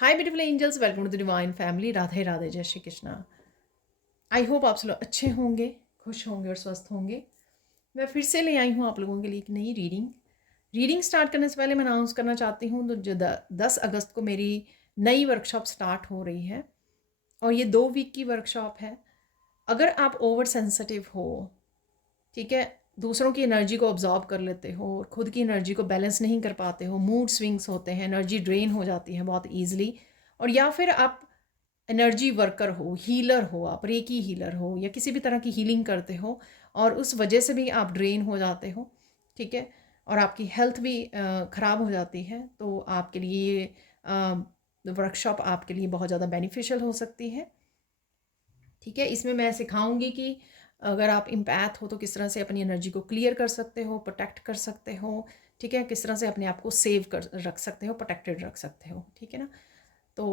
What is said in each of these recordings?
Hi beautiful angels, welcome to the divine family. Radhe Radhe, जय Shri Krishna. I hope आप सब लोग अच्छे होंगे, खुश होंगे और स्वस्थ होंगे। मैं फिर से ले आई हूँ आप लोगों के लिए एक नई रीडिंग स्टार्ट करने से पहले मैं अनाउंस करना चाहती हूँ तो जो 10 अगस्त को मेरी नई वर्कशॉप स्टार्ट हो रही है और ये 2 वीक की वर्कशॉप है। अगर आप ओवर सेंसिटिव हो, ठीक है, दूसरों की एनर्जी को ऑब्जॉर्व कर लेते हो और खुद की एनर्जी को बैलेंस नहीं कर पाते हो, मूड स्विंग्स होते हैं, एनर्जी ड्रेन हो जाती है बहुत ईजिली, और या फिर आप एनर्जी वर्कर हो, हीलर हो, आप रेकी हीलर हो या किसी भी तरह की हीलिंग करते हो और उस वजह से भी आप ड्रेन हो जाते हो, ठीक है, और आपकी हेल्थ भी ख़राब हो जाती है, तो आपके लिए वर्कशॉप आपके लिए बहुत ज़्यादा बेनिफिशियल हो सकती है। ठीक है, इसमें मैं सिखाऊंगी कि अगर आप इम्पैथ हो तो किस तरह से अपनी एनर्जी को क्लियर कर सकते हो, प्रोटेक्ट कर सकते हो, ठीक है, किस तरह से अपने आप को सेव कर रख सकते हो, प्रोटेक्टेड रख सकते हो, ठीक है ना। तो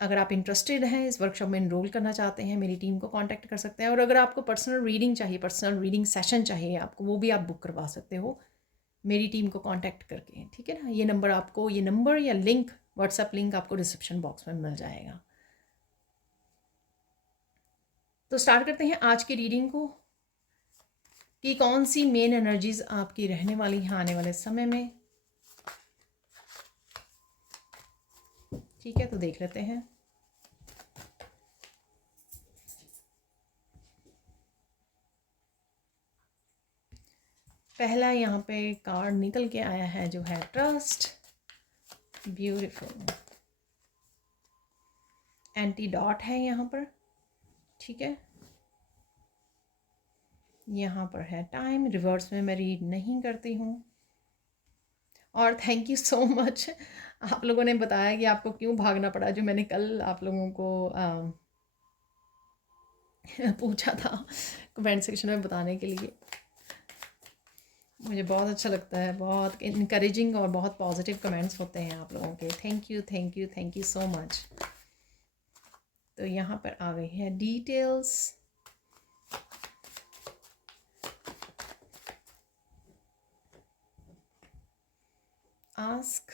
अगर आप इंटरेस्टेड हैं, इस वर्कशॉप में इनरोल करना चाहते हैं, मेरी टीम को कांटेक्ट कर सकते हैं। और अगर आपको पर्सनल रीडिंग चाहिए, पर्सनल रीडिंग सेशन चाहिए आपको, वो भी आप बुक करवा सकते हो मेरी टीम को कांटेक्ट करके, ठीक है ना। ये नंबर या लिंक, व्हाट्सएप लिंक आपको डिस्क्रिप्शन बॉक्स में मिल जाएगा। तो स्टार्ट करते हैं आज की रीडिंग को कि कौन सी मेन एनर्जीज आपकी रहने वाली हैं आने वाले समय में। ठीक है, तो देख लेते हैं। पहला यहाँ पे कार्ड निकल के आया है जो है ट्रस्ट, ब्यूटीफुल, एंटीडॉट है यहाँ पर, ठीक है। यहाँ पर है टाइम, रिवर्स में मैं रीड नहीं करती हूँ। और थैंक यू सो मच, आप लोगों ने बताया कि आपको क्यों भागना पड़ा, जो मैंने कल आप लोगों को पूछा था कमेंट सेक्शन में बताने के लिए। मुझे बहुत अच्छा लगता है, बहुत इनकरेजिंग और बहुत पॉजिटिव कमेंट्स होते हैं आप लोगों के। Thank you thank you thank you so much. तो यहाँ पर आ गई है डिटेल्स। आस्क,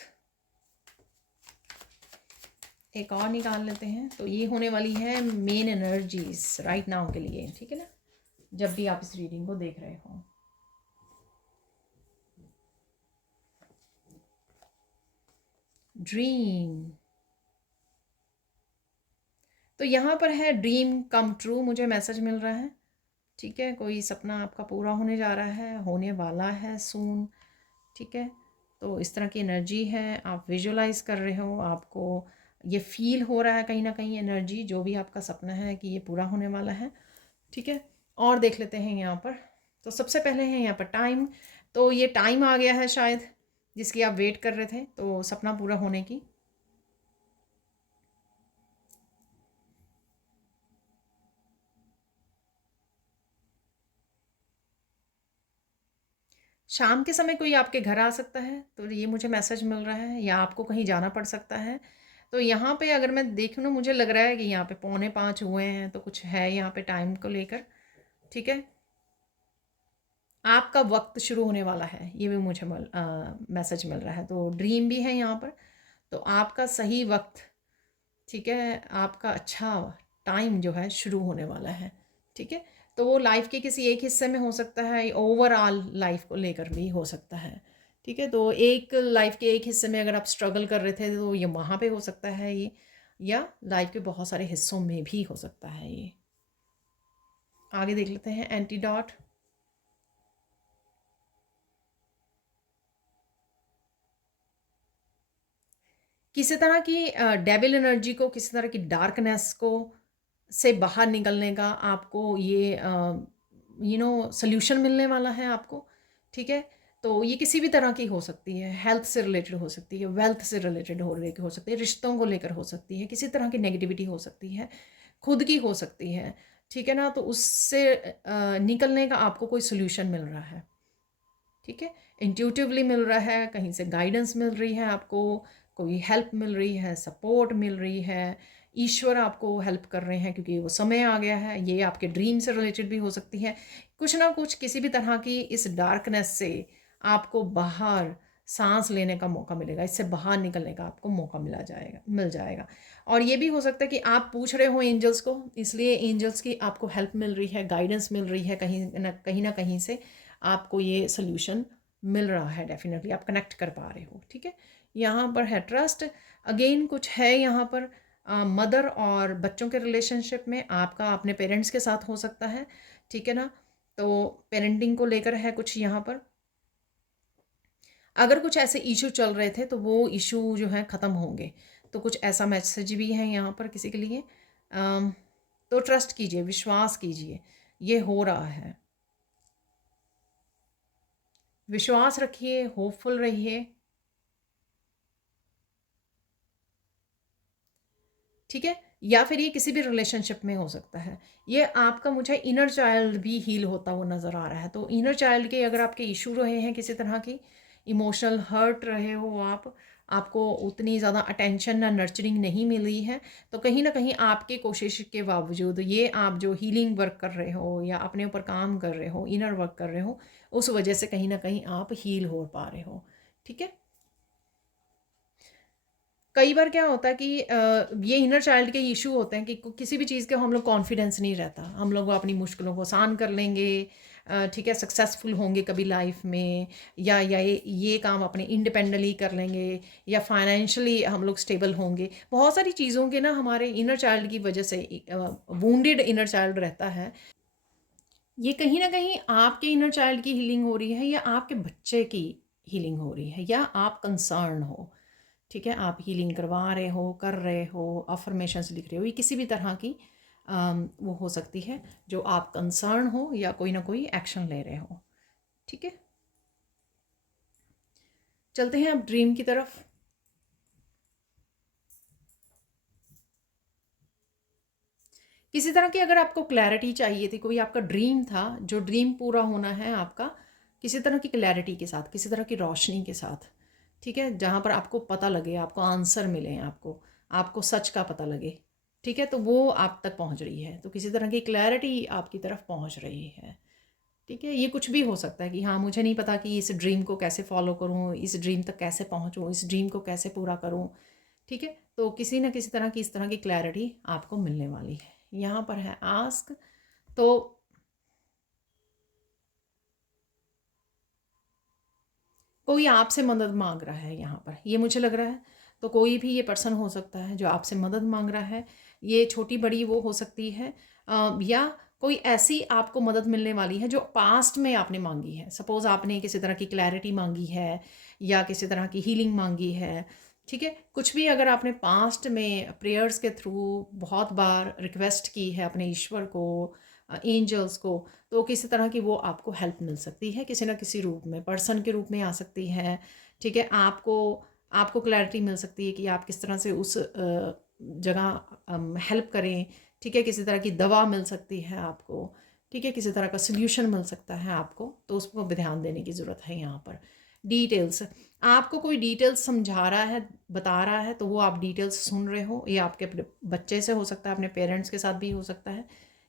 एक और निकाल लेते हैं। तो ये होने वाली है मेन एनर्जीज राइट नाउ के लिए, ठीक है ना, जब भी आप इस रीडिंग को देख रहे हो। ड्रीम, तो यहाँ पर है ड्रीम कम ट्रू, मुझे मैसेज मिल रहा है, ठीक है। कोई सपना आपका पूरा होने जा रहा है, होने वाला है सून, ठीक है। तो इस तरह की एनर्जी है, आप विजुअलाइज कर रहे हो, आपको ये फील हो रहा है कहीं ना कहीं एनर्जी, जो भी आपका सपना है कि ये पूरा होने वाला है, ठीक है। और देख लेते हैं यहाँ पर। तो सबसे पहले है यहाँ पर टाइम, तो ये टाइम आ गया है शायद जिसकी आप वेट कर रहे थे, तो सपना पूरा होने की। शाम के समय कोई आपके घर आ सकता है, तो ये मुझे मैसेज मिल रहा है, या आपको कहीं जाना पड़ सकता है। तो यहाँ पे अगर मैं देखूँ ना, मुझे लग रहा है कि यहाँ पे 4:45 हुए हैं, तो कुछ है यहाँ पे टाइम को लेकर, ठीक है। आपका वक्त शुरू होने वाला है, ये भी मुझे मैसेज मिल रहा है। तो ड्रीम भी है यहाँ पर, तो आपका सही वक्त, ठीक है, आपका अच्छा टाइम जो है शुरू होने वाला है, ठीक है। तो वो लाइफ के किसी एक हिस्से में हो सकता है, ओवरऑल लाइफ को लेकर भी हो सकता है, ठीक है। तो एक लाइफ के एक हिस्से में अगर आप स्ट्रगल कर रहे थे तो ये वहाँ पे हो सकता है ये, या लाइफ के बहुत सारे हिस्सों में भी हो सकता है ये। आगे देख लेते हैं एंटीडॉट। किसी तरह की डेविल एनर्जी को, किसी तरह की डार्कनेस को से बाहर निकलने का आपको ये सोल्यूशन मिलने वाला है आपको, ठीक है। तो ये किसी भी तरह की हो सकती है, हेल्थ से रिलेटेड हो सकती है, वेल्थ से रिलेटेड हो सकती है, रिश्तों को लेकर हो सकती है, किसी तरह की नेगेटिविटी हो सकती है, खुद की हो सकती है, ठीक है ना। तो उससे निकलने का आपको कोई सोल्यूशन मिल रहा है, ठीक है। इंट्यूटिवली मिल रहा है, कहीं से गाइडेंस मिल रही है आपको, कोई हेल्प मिल रही है, सपोर्ट मिल रही है, ईश्वर आपको हेल्प कर रहे हैं क्योंकि वो समय आ गया है। ये आपके ड्रीम से रिलेटेड भी हो सकती है, कुछ ना कुछ किसी भी तरह की इस डार्कनेस से आपको बाहर सांस लेने का मौका मिलेगा, इससे बाहर निकलने का आपको मौका मिल जाएगा। और ये भी हो सकता है कि आप पूछ रहे हो एंजल्स को, इसलिए एंजल्स की आपको हेल्प मिल रही है, गाइडेंस मिल रही है, कहीं ना कहीं से आपको ये सोल्यूशन मिल रहा है। डेफिनेटली आप कनेक्ट कर पा रहे हो। ठीक है, यहाँ पर है ट्रस्ट। अगेन कुछ है यहाँ पर मदर और बच्चों के रिलेशनशिप में, आपका अपने पेरेंट्स के साथ हो सकता है। ठीक है ना, तो पेरेंटिंग को लेकर है कुछ यहाँ पर। अगर कुछ ऐसे इशू चल रहे थे तो वो इशू जो है ख़त्म होंगे, तो कुछ ऐसा मैसेज भी है यहाँ पर किसी के लिए। तो ट्रस्ट कीजिए, विश्वास कीजिए, ये हो रहा है। विश्वास रखिए, होपफुल रहिए। ठीक है, या फिर ये किसी भी रिलेशनशिप में हो सकता है। ये आपका मुझे इनर चाइल्ड भी हील होता हुआ नज़र आ रहा है। तो इनर चाइल्ड के अगर आपके इशू रहे हैं, किसी तरह की इमोशनल हर्ट रहे हो आपको उतनी ज़्यादा अटेंशन ना नर्चरिंग नहीं मिली है, तो कहीं ना कहीं आपके कोशिश के बावजूद ये आप जो हीलिंग वर्क कर रहे हो या अपने ऊपर काम कर रहे हो, इनर वर्क कर रहे हो, उस वजह से कहीं ना कहीं आप हील हो पा रहे हो। ठीक है, कई बार क्या होता है कि ये इनर चाइल्ड के इशू होते हैं कि किसी भी चीज़ का हम लोग कॉन्फिडेंस नहीं रहता, हम लोग अपनी मुश्किलों को आसान कर लेंगे। ठीक है, सक्सेसफुल होंगे कभी लाइफ में, या ये काम अपने इंडिपेंडेंटली कर लेंगे, या फाइनेंशियली हम लोग स्टेबल होंगे। बहुत सारी चीज़ों के ना हमारे इनर चाइल्ड की वजह से वूंडेड इनर चाइल्ड रहता है। ये कहीं ना कहीं आपके इनर चाइल्ड की हीलिंग हो रही है, या आपके बच्चे की हीलिंग हो रही है, या आप कंसर्न हो। ठीक है, आप हीलिंग करवा रहे हो, कर रहे हो, अफर्मेशंस लिख रहे हो, ये किसी भी तरह की वो हो सकती है जो आप कंसर्न हो या कोई ना कोई एक्शन ले रहे हो। ठीक है, चलते हैं अब ड्रीम की तरफ। किसी तरह की अगर आपको क्लैरिटी चाहिए थी, कोई आपका ड्रीम था, जो ड्रीम पूरा होना है आपका किसी तरह की क्लैरिटी के साथ, किसी तरह की रोशनी के साथ। ठीक है, जहाँ पर आपको पता लगे, आपको आंसर मिले, आपको सच का पता लगे। ठीक है, तो वो आप तक पहुँच रही है, तो किसी तरह की क्लैरिटी आपकी तरफ पहुँच रही है। ठीक है, ये कुछ भी हो सकता है कि हाँ, मुझे नहीं पता कि इस ड्रीम को कैसे फॉलो करूँ, इस ड्रीम तक कैसे पहुँचूँ, इस ड्रीम को कैसे पूरा करूँ। ठीक है, तो किसी ना किसी तरह की इस तरह की क्लैरिटी आपको मिलने वाली है। यहाँ पर है आस्क, तो कोई आपसे मदद मांग रहा है यहाँ पर, ये मुझे लग रहा है। तो कोई भी ये पर्सन हो सकता है जो आपसे मदद मांग रहा है, ये छोटी बड़ी वो हो सकती है। या कोई ऐसी आपको मदद मिलने वाली है जो पास्ट में आपने मांगी है। सपोज़ आपने किसी तरह की क्लैरिटी मांगी है, या किसी तरह की हीलिंग मांगी है। ठीक है, कुछ भी अगर आपने पास्ट में प्रेयर्स के थ्रू बहुत बार रिक्वेस्ट की है अपने ईश्वर को, एंजल्स को, तो किसी तरह की वो आपको हेल्प मिल सकती है, किसी ना किसी रूप में, पर्सन के रूप में आ सकती है। ठीक है, आपको आपको क्लैरिटी मिल सकती है कि आप किस तरह से उस जगह हेल्प करें। ठीक है, किसी तरह की दवा मिल सकती है आपको। ठीक है, किसी तरह का सोल्यूशन मिल सकता है आपको, तो उस पर ध्यान देने की ज़रूरत है। यहाँ पर डिटेल्स, आपको कोई डिटेल्स समझा रहा है, बता रहा है, तो वो आप डिटेल्स सुन रहे हो। ये आपके अपने बच्चे से हो सकता है, अपने पेरेंट्स के साथ भी हो सकता है।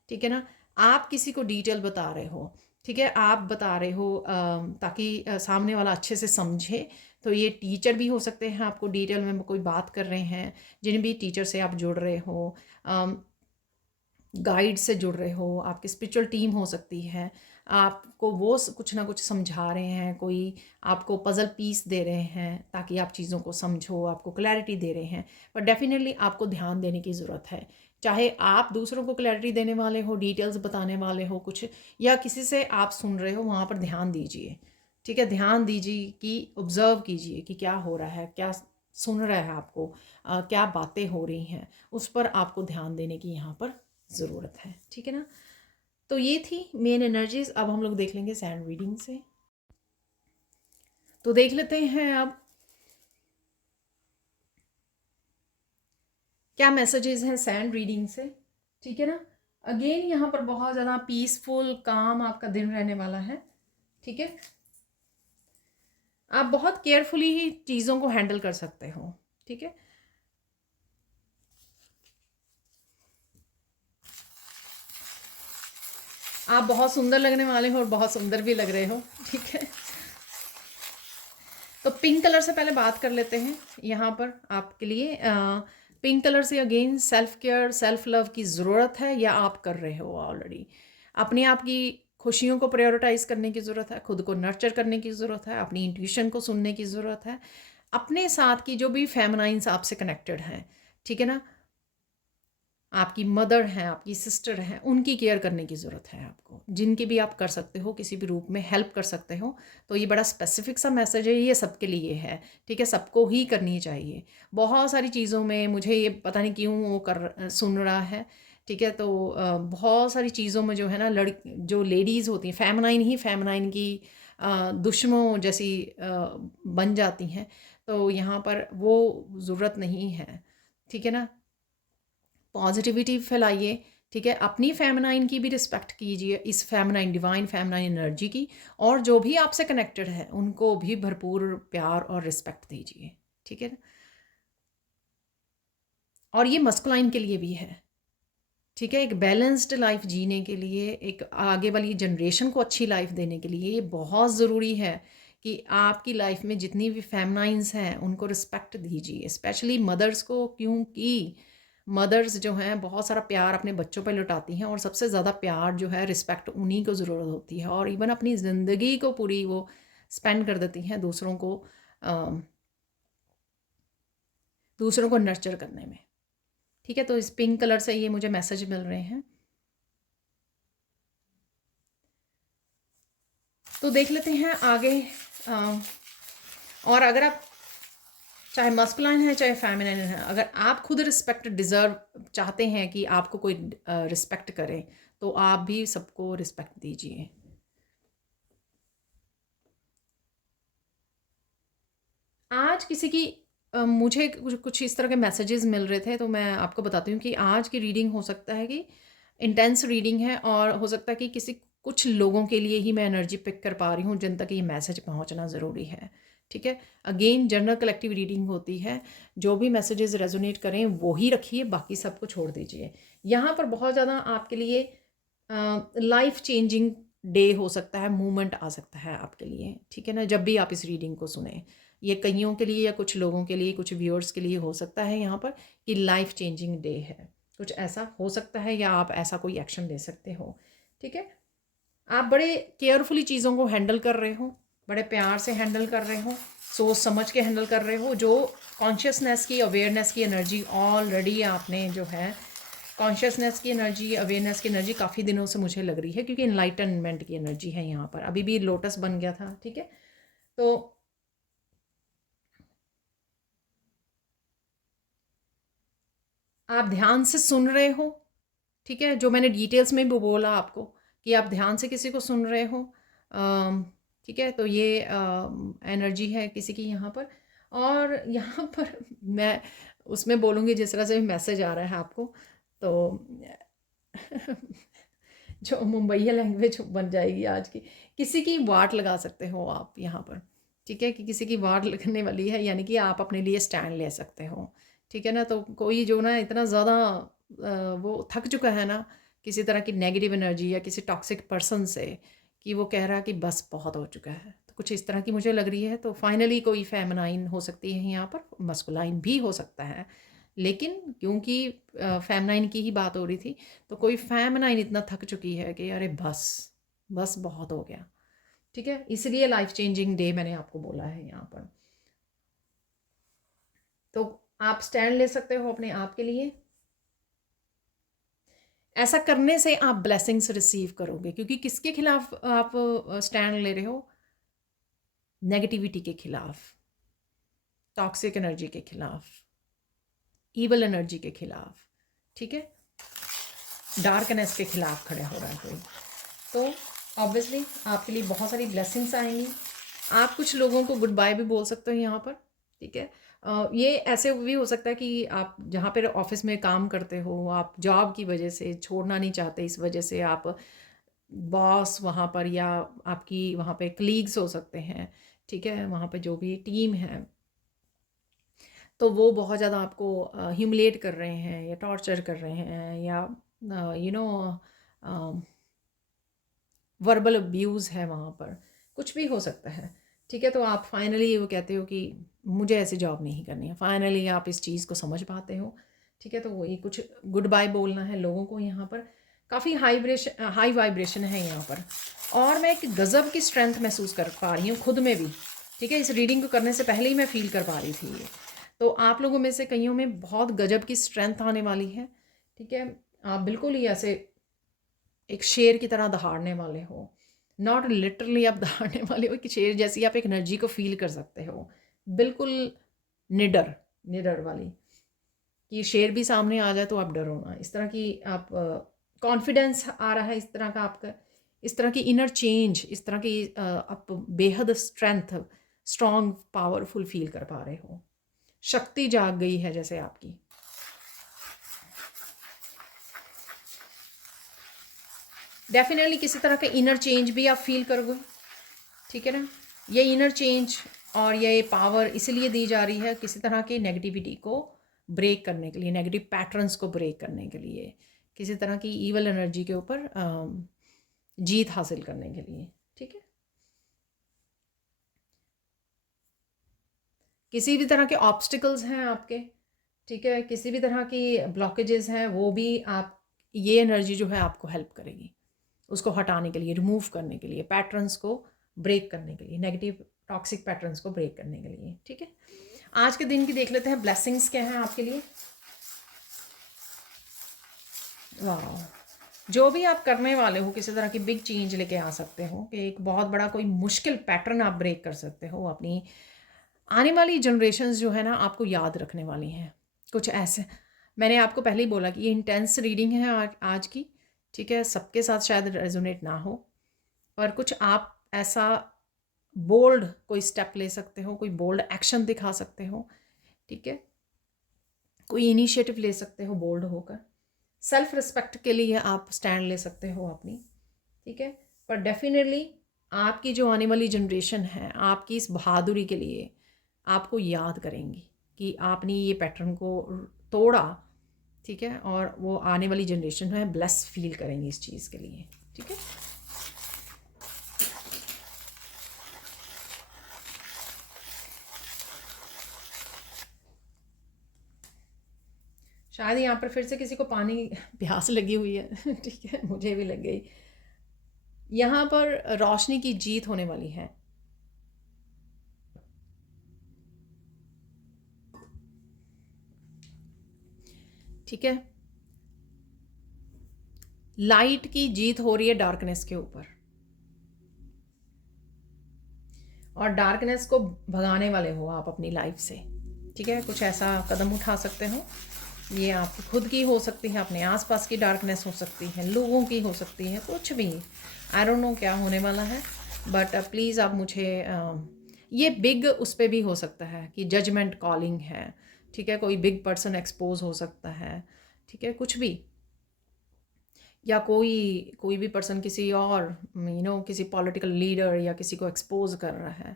ठीक है ना, आप किसी को डिटेल बता रहे हो। ठीक है, आप बता रहे हो ताकि सामने वाला अच्छे से समझे। तो ये टीचर भी हो सकते हैं, आपको डिटेल में कोई बात कर रहे हैं, जिन भी टीचर से आप जुड़ रहे हो, गाइड से जुड़ रहे हो, आपकी स्पिरिचुअल टीम हो सकती है, आपको वो कुछ ना कुछ समझा रहे हैं, कोई आपको पज़ल पीस दे रहे हैं ताकि आप चीज़ों को समझो, आपको क्लैरिटी दे रहे हैं। पर डेफिनेटली आपको ध्यान देने की ज़रूरत है, चाहे आप दूसरों को क्लैरिटी देने वाले हो, डिटेल्स बताने वाले हो कुछ, या किसी से आप सुन रहे हो, वहाँ पर ध्यान दीजिए। ठीक है, ध्यान दीजिए कि ऑब्ज़र्व कीजिए कि क्या हो रहा है, क्या सुन रहा है आपको, क्या बातें हो रही हैं, उस पर आपको ध्यान देने की यहाँ पर ज़रूरत है। ठीक है ना, तो ये थी मेन एनर्जीज। अब हम लोग देख लेंगे सैंड रीडिंग से। तो देख लेते हैं अब क्या मैसेजेस हैं सैंड रीडिंग से। ठीक है ना, अगेन यहाँ पर बहुत ज़्यादा पीसफुल काम आपका दिन रहने वाला है। ठीक है, आप बहुत केयरफुली ही चीज़ों को हैंडल कर सकते हो। ठीक है, आप बहुत सुंदर लगने वाले हो और बहुत सुंदर भी लग रहे हो। ठीक है, तो पिंक कलर से पहले बात कर लेते हैं यहाँ पर आपके लिए। पिंक कलर से again self care, self love की ज़रूरत है, या आप कर रहे हो ऑलरेडी। अपने आप की खुशियों को प्रायोरिटाइज़ करने की ज़रूरत है, खुद को नर्चर करने की ज़रूरत है, अपनी इंट्यूशन को सुनने की ज़रूरत है, अपने साथ की जो भी फेमिनाइंस आपसे कनेक्टेड हैं, ठीक है ना, आपकी मदर हैं, आपकी सिस्टर हैं, उनकी केयर करने की ज़रूरत है आपको, जिनकी भी आप कर सकते हो, किसी भी रूप में हेल्प कर सकते हो। तो ये बड़ा स्पेसिफिक सा मैसेज है, ये सबके लिए है, ठीक है, सबको ही करनी चाहिए। बहुत सारी चीज़ों में मुझे ये पता नहीं क्यों वो सुन रहा है, ठीक है। तो बहुत सारी चीज़ों में जो है ना, जो लेडीज़ होती हैं फेमिनाइन ही फेमिनाइन की दुश्मनों जैसी बन जाती हैं। तो यहाँ पर वो ज़रूरत नहीं है, ठीक है ना। पॉजिटिविटी फैलाइए, ठीक है, अपनी फेमिनाइन की भी रिस्पेक्ट कीजिए, इस फेमिनाइन डिवाइन फेमिनाइन एनर्जी की, और जो भी आपसे कनेक्टेड है उनको भी भरपूर प्यार और रिस्पेक्ट दीजिए, ठीक है। और ये मस्कुलाइन के लिए भी है, ठीक है। एक बैलेंस्ड लाइफ जीने के लिए, एक आगे वाली जनरेशन को अच्छी लाइफ देने के लिए ये बहुत ज़रूरी है कि आपकी लाइफ में जितनी भी फेमिनाइंस हैं उनको रिस्पेक्ट दीजिए, स्पेशली मदर्स को, क्योंकि मदर्स जो हैं बहुत सारा प्यार अपने बच्चों पर लुटाती हैं, और सबसे ज़्यादा प्यार जो है रिस्पेक्ट उन्हीं को ज़रूरत होती है, और इवन अपनी ज़िंदगी को पूरी वो स्पेंड कर देती हैं दूसरों को नर्चर करने में, ठीक है। तो इस पिंक कलर से ये मुझे मैसेज मिल रहे हैं। तो देख लेते हैं आगे। और अगर आप चाहे मस्कुलाइन है चाहे फेमिनिन है, अगर आप खुद रिस्पेक्ट डिज़र्व चाहते हैं कि आपको कोई रिस्पेक्ट करे, तो आप भी सबको रिस्पेक्ट दीजिए। आज किसी की मुझे कुछ इस तरह के मैसेजेस मिल रहे थे, तो मैं आपको बताती हूँ कि आज की रीडिंग हो सकता है कि इंटेंस रीडिंग है, और हो सकता है कि कुछ लोगों के लिए ही मैं एनर्जी पिक कर पा रही हूँ जिन तक ये मैसेज पहुँचना ज़रूरी है, ठीक है। अगेन जनरल कलेक्टिव रीडिंग होती है, जो भी मैसेजेस रेजोनेट करें वो ही रखिए, बाकी सबको छोड़ दीजिए। यहाँ पर बहुत ज़्यादा आपके लिए लाइफ चेंजिंग डे हो सकता है, मूवमेंट आ सकता है आपके लिए, ठीक है ना, जब भी आप इस रीडिंग को सुने। ये कईयों के लिए या कुछ लोगों के लिए, कुछ व्यूअर्स के लिए हो सकता है यहाँ पर कि लाइफ चेंजिंग डे है, कुछ ऐसा हो सकता है, या आप ऐसा कोई एक्शन ले सकते हो, ठीक है। आप बड़े केयरफुली चीज़ों को हैंडल कर रहे हो, बड़े प्यार से हैंडल कर रहे हो, सोच समझ के हैंडल कर रहे हो। जो कॉन्शियसनेस की, अवेयरनेस की एनर्जी ऑलरेडी आपने जो है, कॉन्शियसनेस की एनर्जी, अवेयरनेस की एनर्जी काफ़ी दिनों से मुझे लग रही है, क्योंकि इनलाइटनमेंट की एनर्जी है यहाँ पर। अभी भी लोटस बन गया था, ठीक है। तो आप ध्यान से सुन रहे हो, ठीक है, जो मैंने डिटेल्स में भी बोला आपको कि आप ध्यान से किसी को सुन रहे हो, ठीक है। तो ये एनर्जी है किसी की यहाँ पर। और यहाँ पर मैं उसमें बोलूँगी जिस तरह से मैसेज आ रहा है आपको, तो जो मुंबईया लैंग्वेज बन जाएगी आज की, किसी की वाट लगा सकते हो आप यहाँ पर, ठीक है, कि किसी की वाट लगने वाली है, यानी कि आप अपने लिए स्टैंड ले सकते हो, ठीक है ना। तो कोई जो ना इतना ज़्यादा वो थक चुका है ना किसी तरह की नेगेटिव एनर्जी या किसी टॉक्सिक पर्सन से, कि वो कह रहा है कि बस बहुत हो चुका है, तो कुछ इस तरह की मुझे लग रही है। तो फाइनली कोई फेमिनाइन हो सकती है यहाँ पर, मस्कुलाइन भी हो सकता है, लेकिन क्योंकि फेमिनाइन की ही बात हो रही थी, तो कोई फेमिनाइन इतना थक चुकी है कि अरे बस, बस बहुत हो गया, ठीक है। इसलिए लाइफ चेंजिंग डे मैंने आपको बोला है यहाँ पर। तो आप स्टैंड ले सकते हो अपने आप के लिए। ऐसा करने से आप ब्लेसिंग्स रिसीव करोगे, क्योंकि किसके खिलाफ आप स्टैंड ले रहे हो? नेगेटिविटी के खिलाफ, टॉक्सिक एनर्जी के खिलाफ, ईवल एनर्जी के खिलाफ, ठीक है, डार्कनेस के खिलाफ खड़े हो रहा है कोई। तो ऑब्वियसली आपके लिए बहुत सारी ब्लेसिंग्स आएंगी। आप कुछ लोगों को गुड बाय भी बोल सकते हो यहाँ पर, ठीक है। ये ऐसे भी हो सकता है कि आप जहाँ पर ऑफिस में काम करते हो, आप जॉब की वजह से छोड़ना नहीं चाहते, इस वजह से आप बॉस वहाँ पर, या आपकी वहाँ पे कलीग्स हो सकते हैं, ठीक है, वहाँ पे जो भी टीम है, तो वो बहुत ज़्यादा आपको ह्यूमिलेट कर रहे हैं या टॉर्चर कर रहे हैं, या यू नो वर्बल अब्यूज़ है वहाँ पर, कुछ भी हो सकता है, ठीक है। तो आप फाइनली वो कहते हो कि मुझे ऐसी जॉब नहीं करनी है, फाइनली आप इस चीज़ को समझ पाते हो। ठीक है, तो वही कुछ गुड बाय बोलना है लोगों को। यहाँ पर काफ़ी हाई वाइब्रेशन है यहाँ पर, और मैं एक गज़ब की स्ट्रेंथ महसूस कर पा रही हूँ खुद में भी। ठीक है, इस रीडिंग को करने से पहले ही मैं फ़ील कर पा रही थी ये। तो आप लोगों में से कईयों में बहुत गजब की स्ट्रेंथ आने वाली है। ठीक है, आप बिल्कुल ही ऐसे एक शेर की तरह दहाड़ने वाले हो, नॉट लिटरली आप दहाड़ने वाले हो कि शेर जैसी आप एक एनर्जी को फील कर सकते हो, बिल्कुल निडर निडर वाली, कि शेर भी सामने आ जाए तो आप डरो ना, इस तरह की आप कॉन्फिडेंस आ रहा है, इस तरह का आपका, इस तरह की इनर चेंज, इस तरह की आप बेहद स्ट्रेंथ, स्ट्रॉन्ग, पावरफुल फील कर पा रहे हो। शक्ति जाग गई है जैसे आपकी। डेफिनेटली किसी तरह का इनर चेंज भी आप फील करोगे। ठीक है ना, ये इनर चेंज और ये पावर इसलिए दी जा रही है किसी तरह की नेगेटिविटी को ब्रेक करने के लिए, नेगेटिव पैटर्न्स को ब्रेक करने के लिए, किसी तरह की ईवल एनर्जी के ऊपर जीत हासिल करने के लिए। ठीक है, किसी भी तरह के ऑब्स्टिकल्स हैं आपके, ठीक है, किसी भी तरह की ब्लॉकेजेस हैं, वो भी आप, ये एनर्जी जो है आपको हेल्प करेगी उसको हटाने के लिए, रिमूव करने के लिए, पैटर्न्स को ब्रेक करने के लिए, नेगेटिव टॉक्सिक पैटर्न्स को ब्रेक करने के लिए। ठीक है, आज के दिन की देख लेते हैं ब्लेसिंग्स क्या हैं आपके लिए। वाह, जो भी आप करने वाले हो किसी तरह की बिग चेंज लेके आ सकते हो, कि एक बहुत बड़ा कोई मुश्किल पैटर्न आप ब्रेक कर सकते हो। अपनी आने वाली जनरेशन्स जो है ना आपको याद रखने वाली हैं कुछ ऐसे। मैंने आपको पहले ही बोला कि ये इंटेंस रीडिंग है आज की। ठीक है, सबके साथ शायद रेजोनेट ना हो, पर कुछ आप ऐसा बोल्ड कोई स्टेप ले सकते हो, कोई बोल्ड एक्शन दिखा सकते हो। ठीक है, कोई इनिशिएटिव ले सकते हो बोल्ड होकर, सेल्फ रिस्पेक्ट के लिए आप स्टैंड ले सकते हो अपनी। ठीक है, पर डेफिनेटली आपकी जो आने वाली जनरेशन है आपकी इस बहादुरी के लिए आपको याद करेंगी कि आपने ये पैटर्न को तोड़ा। ठीक है, और वो आने वाली जनरेशन है ब्लेस फील करेंगी इस चीज़ के लिए। ठीक है, शायद यहाँ पर फिर से किसी को पानी प्यास लगी हुई है। ठीक है, मुझे भी लग गई। यहाँ पर रोशनी की जीत होने वाली है। ठीक है, लाइट की जीत हो रही है डार्कनेस के ऊपर, और डार्कनेस को भगाने वाले हो आप अपनी लाइफ से। ठीक है, कुछ ऐसा कदम उठा सकते हो, ये आपकी खुद की हो सकती है, अपने आसपास की डार्कनेस हो सकती है, लोगों की हो सकती है, कुछ भी, आई डोंट नो क्या होने वाला है। बट प्लीज़ आप मुझे ये बिग उस पर भी हो सकता है कि जजमेंट कॉलिंग है। ठीक है, कोई बिग पर्सन एक्सपोज हो सकता है। ठीक है, कुछ भी, या कोई कोई भी पर्सन किसी और किसी पॉलिटिकल लीडर या किसी को एक्सपोज कर रहा है,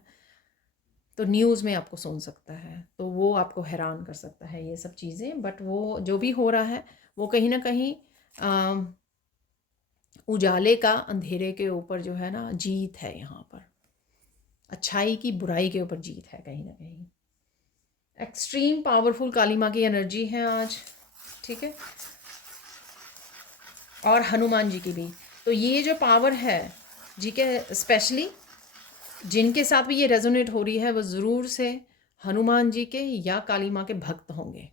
तो न्यूज़ में आपको सुन सकता है, तो वो आपको हैरान कर सकता है ये सब चीज़ें। बट वो जो भी हो रहा है वो कहीं ना कहीं उजाले का अंधेरे के ऊपर जो है ना जीत है। यहाँ पर अच्छाई की बुराई के ऊपर जीत है कहीं ना कहीं। एक्सट्रीम पावरफुल काली माँ की एनर्जी है आज। ठीक है, और हनुमान जी की भी। तो ये जो पावर है जी के, स्पेशली जिनके साथ भी ये रेजोनेट हो रही है वो ज़रूर से हनुमान जी के या काली माँ के भक्त होंगे।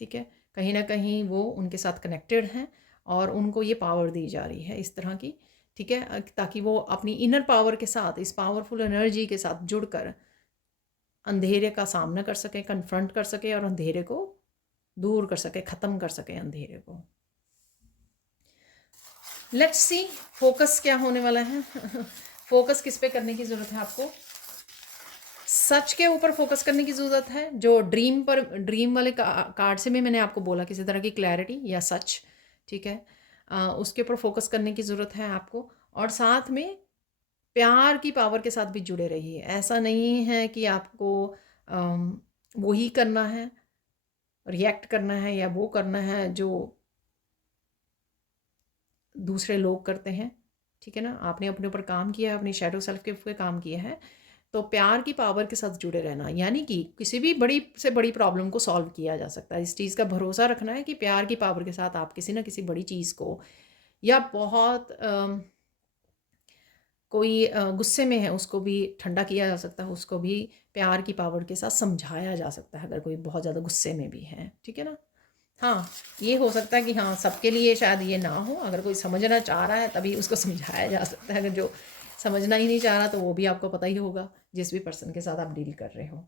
ठीक है, कहीं ना कहीं वो उनके साथ कनेक्टेड हैं और उनको ये पावर दी जा रही है इस तरह की। ठीक है, ताकि वो अपनी इनर पावर के साथ, इस पावरफुल एनर्जी के साथ जुड़कर अंधेरे का सामना कर सके, कन्फ्रंट कर सके, और अंधेरे को दूर कर सके, ख़त्म कर सके अंधेरे को। लेट्स सी फोकस क्या होने वाला है। फोकस किस पे करने की ज़रूरत है आपको? सच के ऊपर फोकस करने की ज़रूरत है। जो ड्रीम पर, ड्रीम वाले कार्ड से भी मैंने आपको बोला किसी तरह की क्लैरिटी या सच। ठीक है, उसके ऊपर फोकस करने की ज़रूरत है आपको, और साथ में प्यार की पावर के साथ भी जुड़े रहिए। ऐसा नहीं है कि आपको वही करना है, रिएक्ट करना है या वो करना है जो दूसरे लोग करते हैं। ठीक है ना, आपने अपने ऊपर काम किया है, अपनी शैडो सेल्फ के ऊपर काम किया है, तो प्यार की पावर के साथ जुड़े रहना, यानी कि किसी भी बड़ी से बड़ी प्रॉब्लम को सॉल्व किया जा सकता है। इस चीज़ का भरोसा रखना है कि प्यार की पावर के साथ आप किसी ना किसी बड़ी चीज़ को, या बहुत कोई गुस्से में है उसको भी ठंडा किया जा सकता है, उसको भी प्यार की पावर के साथ समझाया जा सकता है अगर कोई बहुत ज़्यादा गुस्से में भी है, ठीक है ना। हाँ, ये हो सकता है कि हाँ सबके लिए शायद ये ना हो, अगर कोई समझना चाह रहा है तभी उसको समझाया जा सकता है, अगर जो समझना ही नहीं चाह रहा तो वो भी आपको पता ही होगा जिस भी पर्सन के साथ आप डील कर रहे हो।